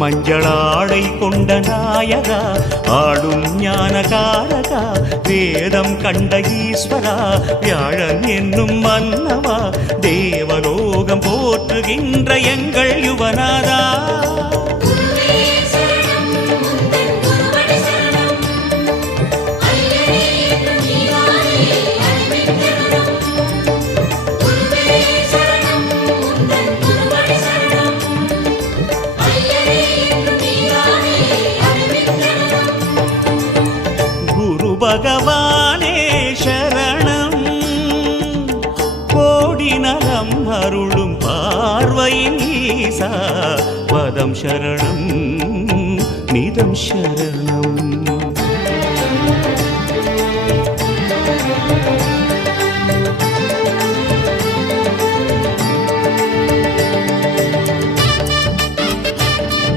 மஞ்சளாடை கொண்ட நாயகா ஆடும் ஞானகாரகா வேதம் கண்ட ஈஸ்வரா வியாழன் என்னும் மன்னவா தேவலோகம் போற்றுகின்ற எங்கள் யுவனாதா பகவானே சரணம் கோடி நலம் அருளும் பார்வையின் ஈசா பதம் சரணம் நிதம் சரணம்